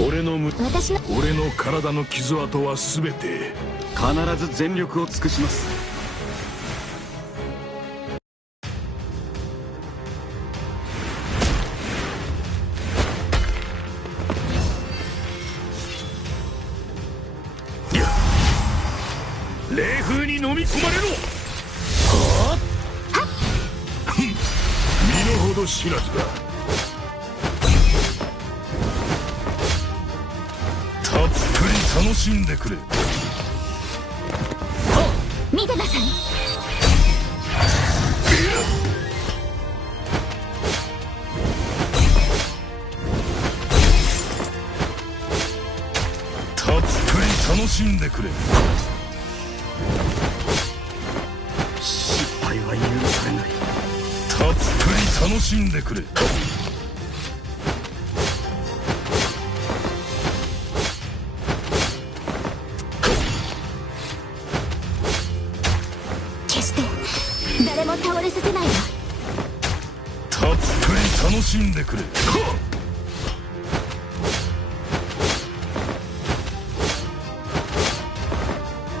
俺の体の傷跡は全て必ず全力を尽くします。冷風に飲み込まれろ。身の程知らずだ。たっぷり楽しんでくれ。見てなさい。たっぷり楽しんでくれ。失敗は許されない。たっぷり楽しんでくれ。決して誰も倒れさせないわ。たっぷり楽しんでくれ。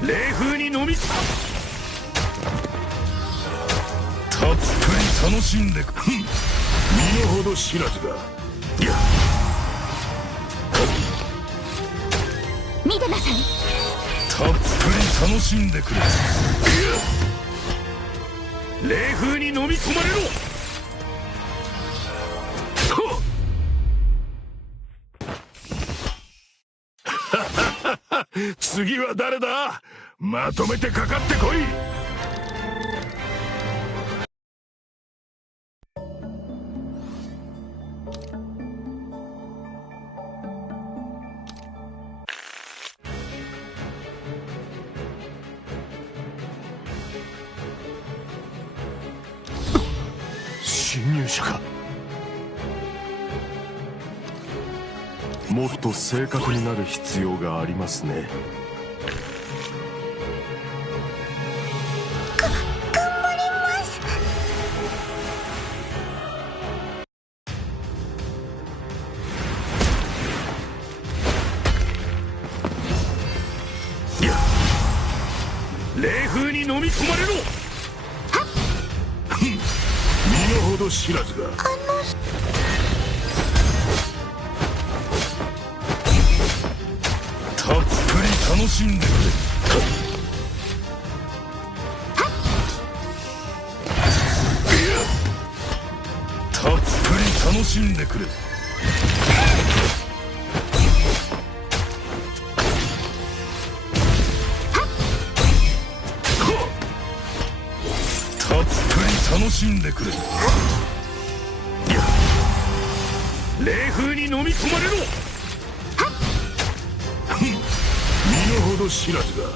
冷風に飲みたっぷり楽しんでくれ。身の程知らずが。見てなさい。たっぷり楽しんでくれ。冷風に飲み込まれろ。次は誰だ。まとめてかかってこい。侵入者か。もっと正確になる必要がありますね。頑張ります。冷風に飲み込まれろ。身の程知らずが。たっぷり楽しんでくれ。たっぷり楽しんでくれ。たっぷり楽しんでくれ。冷風に飲み込まれろ。身の程知らずが。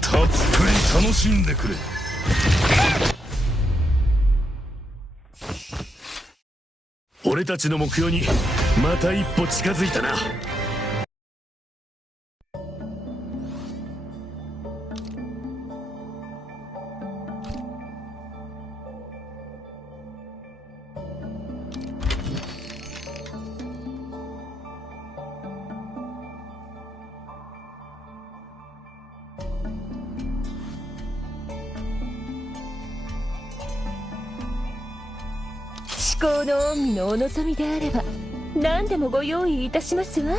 たっぷり楽しんでくれ。俺たちの目標にまた一歩近づいたな。至高の御身のお望みであれば何でもご用意いたしますわ。